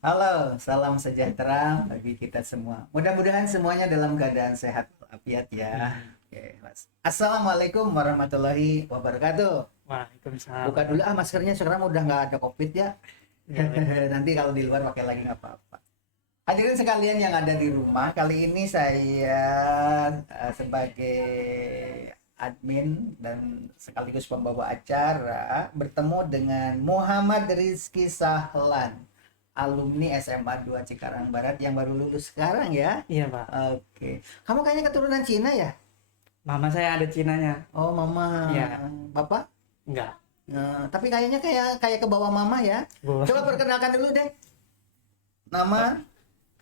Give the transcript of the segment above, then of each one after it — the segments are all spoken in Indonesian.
Halo, salam sejahtera bagi kita semua. Mudah-mudahan semuanya dalam keadaan sehat walafiat ya. Hmm. Oke, Mas. Assalamualaikum warahmatullahi wabarakatuh. Waalaikumsalam Buka dulu warahmatullahi. maskernya, sekarang udah nggak ada COVID ya. Ya, benar. Nanti kalau di luar pakai lagi nggak apa-apa. Hadirin sekalian yang ada di rumah, kali ini saya sebagai admin dan sekaligus pembawa acara bertemu dengan Muhammad Rizky Sahlan, alumni SMA 2 Cikarang Barat yang baru lulus sekarang ya. Iya, Pak. Oke. Kamu kayaknya keturunan Cina ya? Mama saya ada Cinanya. Oh, mama. Iya. Bapak? Enggak. Tapi kayaknya kayak ke bawah mama ya. Bu. Coba perkenalkan dulu deh. Oh, Nama?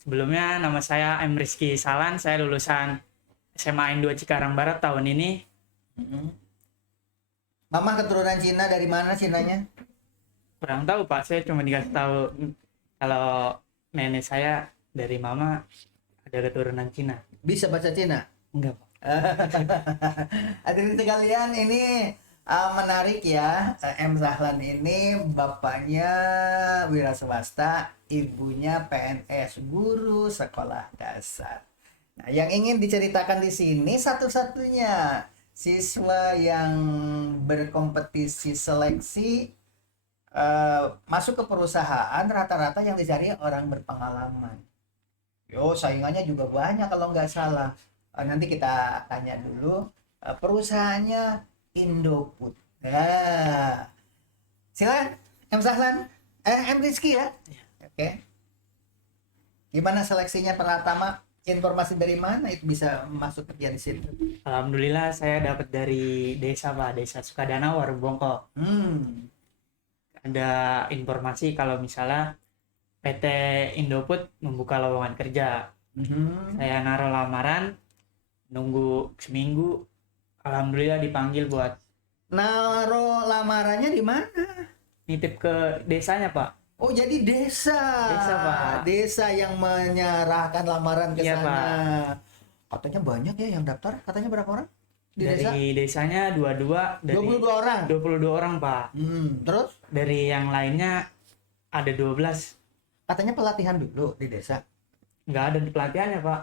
sebelumnya nama saya M. Rizky Salan. Saya lulusan SMA N2 Cikarang Barat tahun ini. Mm-mm. Mama keturunan Cina, dari mana Cinanya? Kurang tahu, Pak. Saya cuma dikasih tahu kalau nenek saya dari mama ada keturunan Cina. Bisa bahasa Cina? Enggak, Pak. Hadirin sekalian, ini menarik ya. M. Zahlan ini bapaknya wira swasta, ibunya PNS, guru sekolah dasar. Nah, yang ingin diceritakan di sini satu-satunya siswa yang berkompetisi seleksi masuk ke perusahaan, rata-rata yang dicari orang berpengalaman. Yo, saingannya juga banyak kalau nggak salah. Nanti kita tanya dulu. Perusahaannya Indofood. Nah, silakan M. Zahlan. M. Rizky ya. Oke. Gimana seleksinya pertama? Informasi dari mana itu bisa masuk kerja di situ? Alhamdulillah saya dapat dari desa, Pak. Desa Sukadana, Warubongko. Hmm. Ada informasi kalau misalnya PT Indofood membuka lowongan kerja. Mhm. Saya naruh lamaran, nunggu seminggu, alhamdulillah dipanggil buat Naro lamarannya di mana? nitip ke desanya, Pak. Oh, jadi desa. Desa, Pak. Desa yang menyerahkan lamaran ke Iya, sana. Pak. Katanya banyak ya yang daftar. Katanya berapa orang di desa? Dari desanya 22, dari 22 orang. 22 orang, Pak. Terus Dari yang lainnya ada 12. katanya pelatihan dulu di desa. Nggak ada pelatihannya, Pak.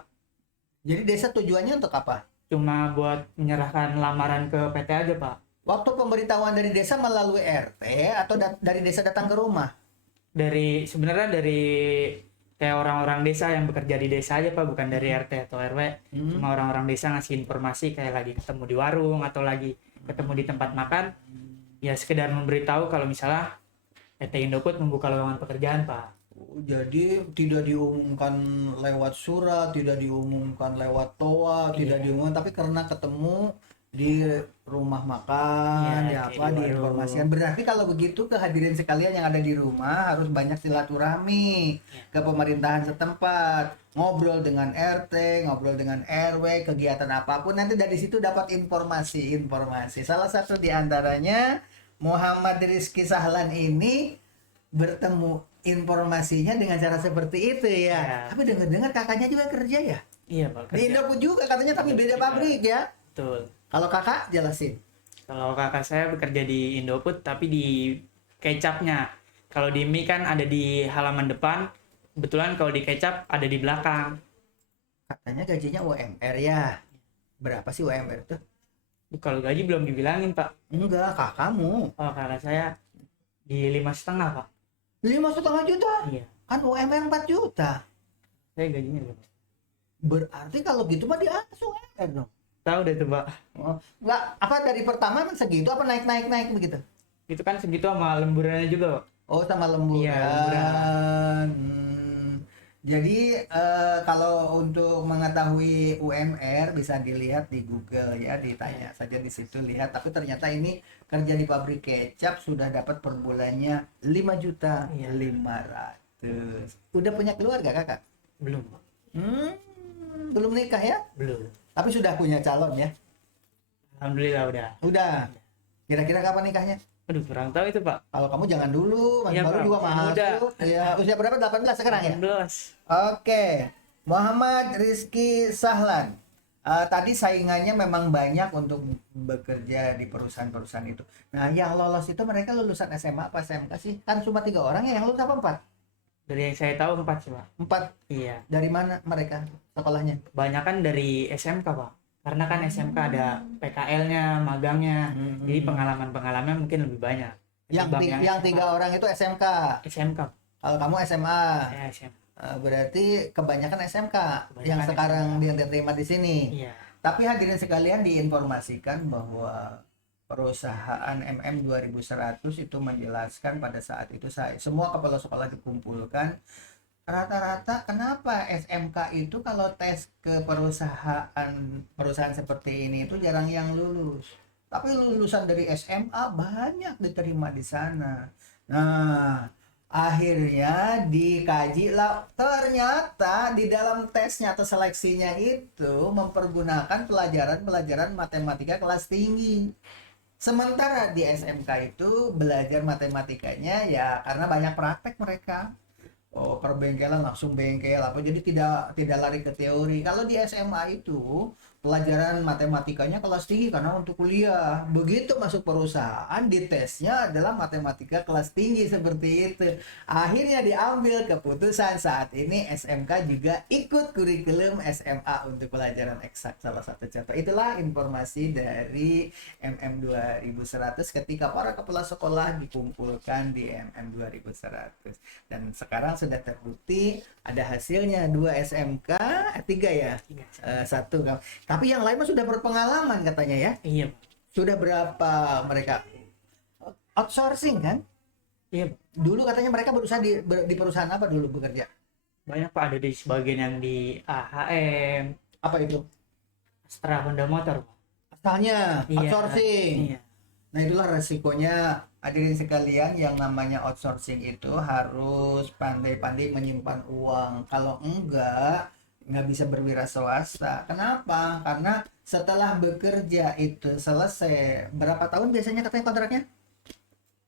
Jadi desa tujuannya untuk apa? Cuma buat menyerahkan lamaran ke PT aja, Pak. Waktu pemberitahuan dari desa melalui RT atau dari desa datang ke rumah? Sebenarnya dari kayak orang-orang desa yang bekerja di desa aja, Pak, bukan dari RT atau RW. Cuma orang-orang desa ngasih informasi kayak lagi ketemu di warung atau lagi ketemu di tempat makan, ya sekedar memberitahu kalau misalnya PT Indofood membuka lowongan pekerjaan, Pak. Oh, jadi tidak diumumkan lewat surat, tidak diumumkan lewat toa, tidak Iya. diumumkan, tapi karena ketemu di rumah makan, Iya, di kayak apa, di warung. diinformasikan. Berarti kalau begitu kehadiran sekalian yang ada di rumah harus banyak silaturahmi ke pemerintahan setempat, ngobrol dengan RT, ngobrol dengan RW, kegiatan apapun. Nanti dari situ dapat informasi-informasi. Salah satu di antaranya Muhammad Rizky Sahlan ini bertemu informasinya dengan cara seperti itu ya. Ya. Tapi dengar-dengar kakaknya juga kerja ya. Iya, Pak. Di Kerja. Indofood juga katanya, tapi beda Indofood juga. pabrik ya. Betul. Kalau kakak jelasin. Kalau kakak saya bekerja di Indofood tapi di kecapnya. Kalau di mie kan ada di halaman depan. Kebetulan kalau di kecap ada di belakang. Katanya gajinya UMR ya. Berapa sih UMR tuh? Kalau gaji belum dibilangin, Pak. Enggak, kakakmu. Oh, kakak saya di 5,5, Pak. 5,5 juta. Iya. Kan UMR 4 juta. Saya gajinya belum. Berarti kalau gitu mah di atas UMR dong. Tahu deh tuh, Pak. Oh, enggak, apa dari pertama kan segitu, apa naik begitu? Itu kan segitu sama lemburannya juga, Pak. Oh, sama lemburan. Iya, lemburan. Jadi kalau untuk mengetahui UMR bisa dilihat di Google ya, ditanya saja di situ lihat. Tapi ternyata ini kerja di pabrik kecap sudah dapat per bulannya 5.500.000. Udah punya keluarga kakak? Belum, Pak. Belum nikah ya? Belum. Tapi sudah punya calon ya? Alhamdulillah udah. Udah. Kira-kira kapan nikahnya? Aduh, kurang tahu itu, Pak. Kalau kamu jangan dulu, masih Iya, baru Pak. juga Masih muda. masuk. Ya, usia berapa? 18 sekarang ya? 18. Oke, Muhammad Rizky Sahlan. Tadi saingannya memang banyak untuk bekerja di perusahaan-perusahaan itu. Nah, yang lolos itu mereka lulusan SMA apa SMK sih? Kan cuma 3 orang ya yang lulus, apa 4? Dari yang saya tahu 4 sih Pak. 4. Iya. Dari mana mereka sekolahnya? Banyak kan dari SMK Pak. Karena kan SMK ada PKL-nya, magangnya. Jadi pengalaman-pengalaman mungkin lebih banyak. Yang 3 orang itu SMK. SMK. Kalau kamu SMA. Saya SMK. Berarti kebanyakan SMK yang Kebanyakan sekarang SMK. diterima di sini. Iya. Tapi hadirin sekalian diinformasikan bahwa perusahaan MM 2100 itu menjelaskan pada saat itu semua kepala sekolah dikumpulkan, rata-rata kenapa SMK itu kalau tes ke perusahaan seperti ini itu jarang yang lulus. Tapi lulusan dari SMA banyak diterima di sana. Nah, akhirnya dikaji lah, ternyata di dalam tesnya atau seleksinya itu mempergunakan pelajaran matematika kelas tinggi. Sementara di SMK itu belajar matematikanya ya karena banyak praktek mereka. Oh, perbengkelan langsung bengkel apa, jadi tidak lari ke teori. Kalau di SMA itu pelajaran matematikanya kelas tinggi karena untuk kuliah. Begitu masuk perusahaan di tesnya adalah matematika kelas tinggi seperti itu. Akhirnya diambil keputusan saat ini SMK juga ikut kurikulum SMA untuk pelajaran eksak salah satu contoh. Itulah informasi dari MM 2100 ketika para kepala sekolah dikumpulkan di MM 2100. Dan sekarang sudah terbukti ada hasilnya 2 SMK, 3 ya, 1 kan. Tapi yang lain mah sudah berpengalaman katanya ya. Iya Pak. Sudah berapa mereka outsourcing kan? Iya Pak. Dulu katanya mereka berusaha di perusahaan apa dulu bekerja? Banyak Pak, ada di sebagian yang di AHM, Apa itu? Astra Honda Motor Pak. Asalnya Iya. outsourcing. Iya. Nah itulah resikonya hadirin sekalian, yang namanya outsourcing itu harus pandai-pandai menyimpan uang. Kalau enggak, nggak bisa berwira swasta. Kenapa? Karena setelah bekerja itu selesai, berapa tahun biasanya katanya kontraknya?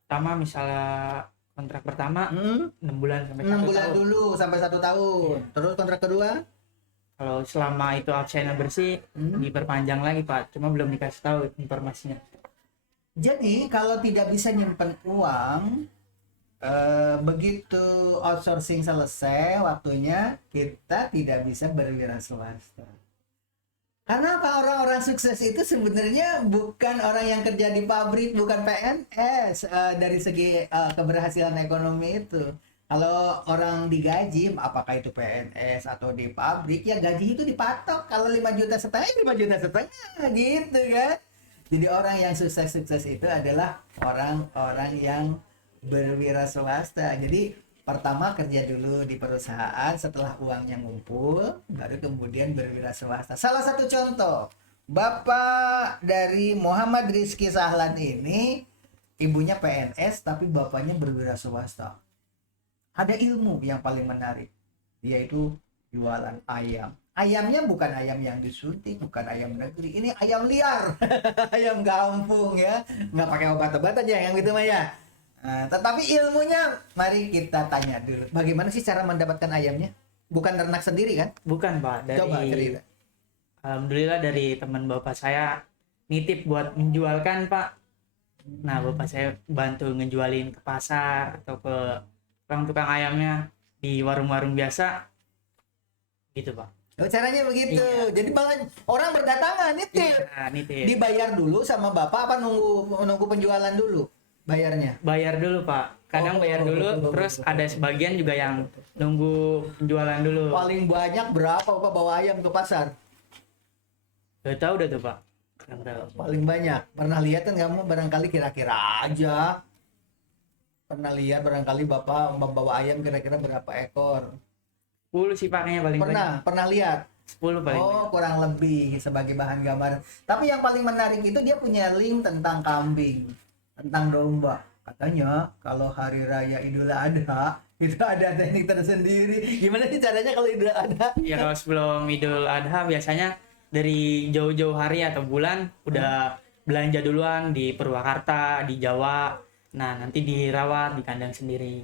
Pertama misalnya kontrak pertama 6 bulan sampai 6 1 bulan tahun. dulu sampai 1 tahun. Iya. Terus kontrak kedua? Kalau selama itu absennya bersih, diperpanjang lagi Pak. Cuma belum dikasih tahu informasinya. Jadi kalau tidak bisa nyimpen uang, begitu outsourcing selesai waktunya, kita tidak bisa berwira swasta. Karena apa? Orang-orang sukses itu sebenarnya bukan orang yang kerja di pabrik, bukan PNS, dari segi keberhasilan ekonomi itu. Kalau orang digaji, apakah itu PNS atau di pabrik, ya gaji itu dipatok. Kalau 5,5 juta, 5,5 juta gitu kan. Jadi orang yang sukses itu adalah orang-orang yang berwira swasta. Jadi pertama kerja dulu di perusahaan, setelah uangnya ngumpul, baru kemudian berwira swasta. Salah satu contoh, Bapak dari Muhammad Rizky Sahlan ini, ibunya PNS tapi bapaknya berwira swasta. Ada ilmu yang paling menarik, yaitu jualan ayam. Ayamnya bukan ayam yang disuntik, bukan ayam negeri. Ini ayam liar, ayam kampung ya, nggak pakai obat-obatan ya, yang gitu mah ya. Nah, tetapi ilmunya, mari kita tanya dulu. Bagaimana sih cara mendapatkan ayamnya? Bukan ternak sendiri kan? Bukan Pak, dari Coba cerita. alhamdulillah dari teman bapak saya nitip buat menjualkan Pak. Nah bapak saya bantu ngejualin ke pasar atau ke tukang ayamnya di warung-warung biasa gitu Pak. Oh, caranya begitu. Iya. Jadi malah orang berdatangan nitip. Iya, nitip. Dibayar dulu sama bapak apa nunggu penjualan dulu? Bayarnya. Bayar dulu Pak. Kadang bayar dulu, terus ada sebagian juga yang nunggu penjualan dulu. Paling banyak berapa Bapak bawa ayam ke pasar? Gak tahu dah tuh Pak. Gak tahu. Paling banyak. Pernah lihat kan kamu barangkali kira-kira aja. Pernah lihat barangkali Bapak membawa ayam kira-kira berapa ekor? 10 sih Pak kayaknya paling banyak. Pernah lihat? 10 paling banyak. Kurang lebih sebagai bahan gambar. Tapi yang paling menarik itu dia punya link tentang kambing, tentang domba. Katanya kalau hari raya Idul Adha itu ada teknik tersendiri. Gimana sih caranya kalau Idul Adha? Ya kalau sebelum Idul Adha biasanya dari jauh-jauh hari atau bulan udah belanja duluan di Purwakarta, di Jawa. Nah nanti dirawat di kandang sendiri.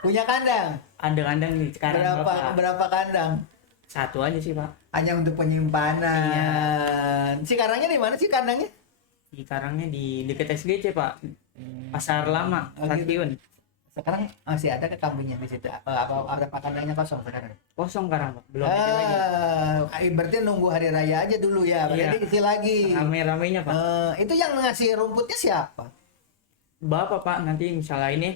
Punya kandang? Ada kandang di sekarang Berapa kandang? 1 aja sih Pak. Hanya untuk penyimpanan. Iya. Cikarangnya di mana sih kandangnya? Di Karangnya di dekat SGC Pak. Pasar Lama, Oh, gitu. Stasiun. Sekarang masih ada ke kambingnya di situ? Apa kandangnya kosong sekarang? Kosong sekarang Pak, belum ada lagi. Berarti nunggu hari raya aja dulu ya. Berarti Iya. isi lagi. Rame-ramenya Pak. Itu yang ngasih rumputnya siapa? Bapak Pak, nanti misalnya ini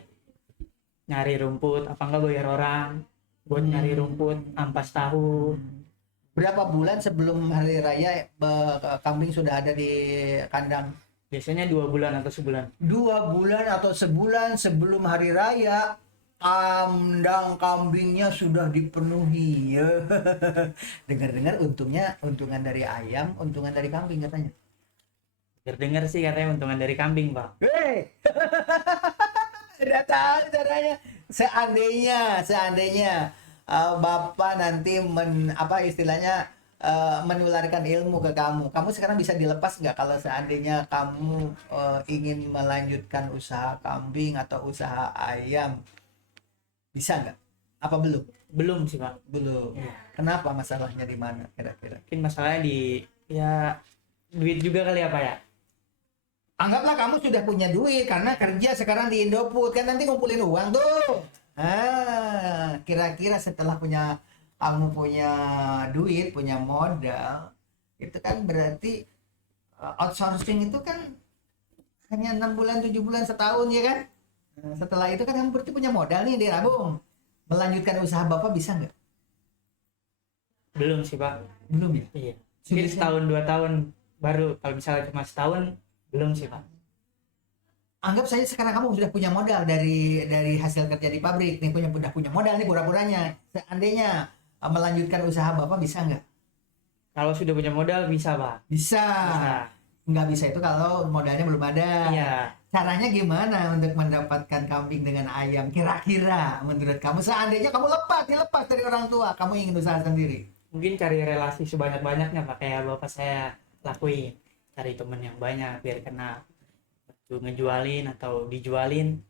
nyari rumput, apa enggak bayar orang buat nyari rumput, ampas tahu. Berapa bulan sebelum hari raya kambing sudah ada di kandang? Biasanya 2 bulan atau sebulan. 2 bulan atau sebulan sebelum hari raya kandang kambingnya sudah dipenuhi. Dengar-dengar untungan dari ayam, untungan dari kambing katanya. Dengar sih katanya untungan dari kambing Pak. Hei, udah tahu caranya. Seandainya Bapak nanti istilahnya menularkan ilmu ke kamu. Kamu sekarang bisa dilepas nggak kalau seandainya kamu ingin melanjutkan usaha kambing atau usaha ayam? Bisa nggak? Apa belum? Belum sih Pak. Belum. Iya. Kenapa masalahnya di mana kira-kira? Mungkin masalahnya di ya duit juga kali apa ya? Anggaplah kamu sudah punya duit karena kerja sekarang di Indofood, kan nanti ngumpulin uang tuh. Kira-kira setelah kamu punya duit, punya modal, itu kan berarti outsourcing itu kan hanya 6 bulan, 7 bulan, setahun ya kan? Setelah itu kan kamu berarti punya modal nih di tabung. Melanjutkan usaha Bapak bisa nggak? Belum sih Pak. Belum ya? Iya. Mungkin setahun 2 tahun baru. Kalau misalnya cuma setahun belum sih Pak. Anggap saja sekarang kamu sudah punya modal dari hasil kerja di pabrik nih, udah punya modal nih pura-puranya. Seandainya melanjutkan usaha Bapak bisa nggak? Kalau sudah punya modal bisa Pak. Bisa. Bisa. Nggak bisa itu kalau modalnya belum ada. Iya. Caranya gimana untuk mendapatkan kambing dengan ayam? Kira-kira menurut kamu seandainya kamu dilepas dari orang tua, kamu ingin usaha sendiri? Mungkin cari relasi sebanyak-banyaknya Pak, kayak bapak saya lakuin. Cari temen yang banyak biar kena ngejualin atau dijualin.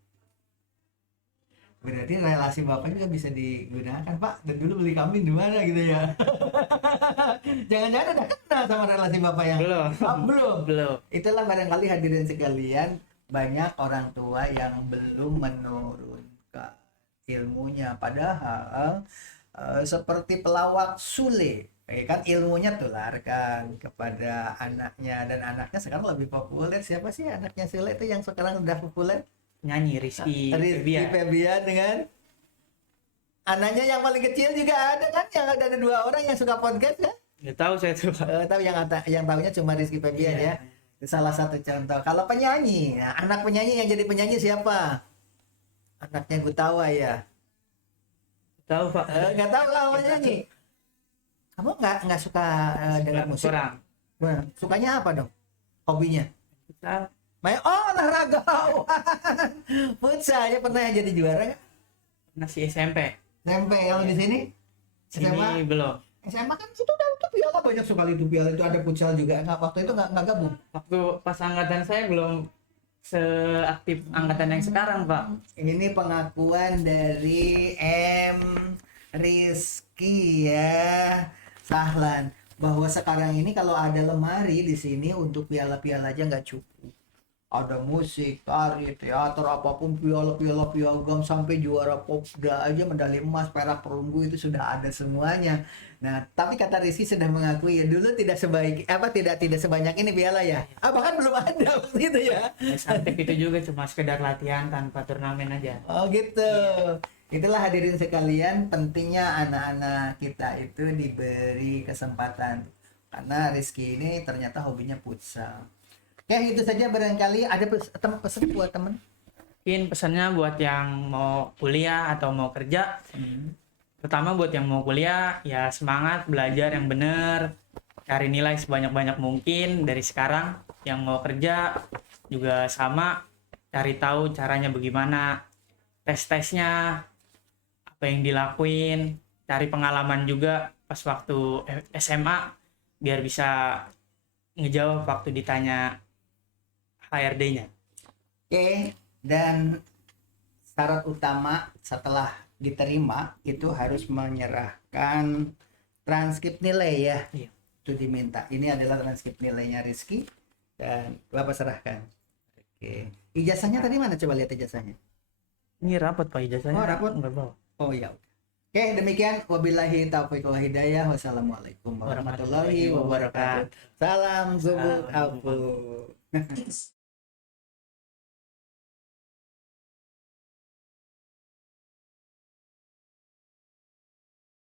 Berarti relasi Bapak juga bisa digunakan, Pak. Dan dulu beli kambing di mana gitu ya? Jangan-jangan udah kenal sama relasi Bapak yang Belum. belum. Belum. Itulah barangkali hadirin sekalian, banyak orang tua yang belum menurunkan ilmunya. Padahal seperti pelawak Sule, kan ilmunya tularkan kepada anaknya, dan anaknya sekarang lebih populer. Siapa sih anaknya Sule itu yang sekarang udah populer? Nyanyi Rizky Rizky Febian. Febian dengan anaknya yang paling kecil juga ada kan, yang ada 2 orang yang suka podcast kan? Nggak tahu saya tuh Pak. Tahu yang tahunya cuma Rizky Febian ya. Iya. Itu salah satu contoh. Kalau penyanyi, nah, anak penyanyi yang jadi penyanyi siapa? Anaknya Gutawa ya. Tahu Pak. Nggak tahu lah penyanyi. Kamu nggak suka dengar musik? Kurang. Nah, sukanya apa dong? Hobinya? Kita Olahraga. Futsal ya, pernah jadi juara nggak? masih SMP. SMP. Kalau di sini? SMA? Ini belum. SMA kan itu udah itu piala, banyak sekali itu piala, itu ada futsal juga. Waktu itu nggak gabung. Waktu pas angkatan saya belum seaktif angkatan yang sekarang Pak. Ini pengakuan dari M Rizky ya Sahlan, bahwa sekarang ini kalau ada lemari di sini untuk piala-piala aja nggak cukup. Ada musik, tari, teater, apapun, piala-piala, piagam, sampai juara Popda aja, medali emas, perak, perunggu, itu sudah ada semuanya. Nah, tapi kata Rizky sudah mengakui ya, dulu tidak sebanyak ini piala ya. Bahkan belum ada waktu itu ya. Aktif itu juga cuma sekedar latihan tanpa turnamen aja. Oh gitu. Itulah hadirin sekalian, pentingnya anak-anak kita itu diberi kesempatan. Karena Rizky ini ternyata hobinya futsal. Oke, itu saja, barangkali ada pesan buat temen. Mungkin pesannya buat yang mau kuliah atau mau kerja. Pertama buat yang mau kuliah, ya semangat belajar yang bener, cari nilai sebanyak-banyak mungkin dari sekarang. Yang mau kerja juga sama, cari tahu caranya bagaimana, tes-tesnya, apa yang dilakuin, cari pengalaman juga pas waktu SMA, biar bisa ngejawab waktu ditanya HRD-nya. Oke, dan syarat utama setelah diterima itu harus menyerahkan transkrip nilai ya. Iya. Itu diminta. Ini adalah transkrip nilainya Rizky dan Bapak serahkan. Oke. Ijazahnya tadi mana? Coba lihat ijazahnya. Ini rapat Pak ijazahnya. Oh, rapot. Enggak bawa. Oh ya. Oke, demikian wabillahi taufiq wal hidayah. Wassalamualaikum warahmatullahi wabarakatuh. Salam zubur Salam. alfu.